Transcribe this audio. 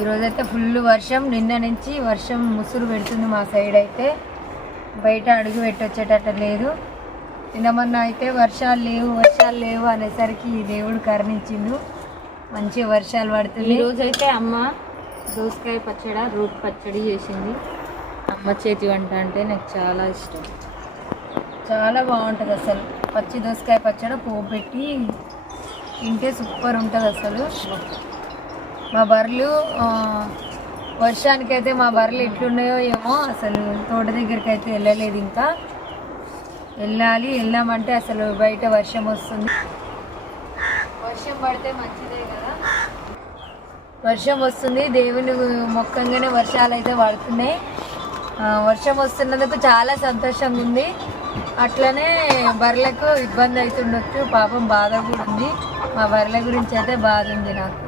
ఈరోజైతే ఫుల్ వర్షం, నిన్న నుంచి వర్షం ముసురు పెడుతుంది మా సైడ్ అయితే. బయట అడుగు పెట్టొచ్చేటట్టు లేదు. నిన్న మొన్న అయితే వర్షాలు లేవు అనేసరికి దేవుడు కరుణించిండు, మంచి వర్షాలు పడుతుంది. ఈరోజైతే అమ్మ దోసకాయ పచ్చడి, రోటి పచ్చడి చేసింది. అమ్మ చేతి వంట అంటే నాకు చాలా ఇష్టం, చాలా బాగుంటుంది అసలు. పచ్చి దోసకాయ పచ్చడి పోపు పెట్టి తింటే సూపర్ ఉంటుంది అసలు. మా బర్రెలు వర్షానికైతే మా బర్రెలు ఎట్లున్నాయో ఏమో, అసలు తోట దగ్గరికి అయితే వెళ్ళలేదు. ఇంకా వెళ్ళామంటే అసలు బయట వర్షం వస్తుంది. వర్షం పడితే మంచిదే కదా, వర్షం వస్తుంది. దేవుని మొక్కంగానే వర్షాలు అయితే పడుతున్నాయి. వర్షం వస్తున్నందుకు చాలా సంతోషంగా ఉంది. అట్లనే బర్రెలకు ఇబ్బంది అవుతుండొచ్చు, పాపం బాధ కూడా ఉంది. మా బర్రెల గురించి అయితే బాధ ఉంది నాకు.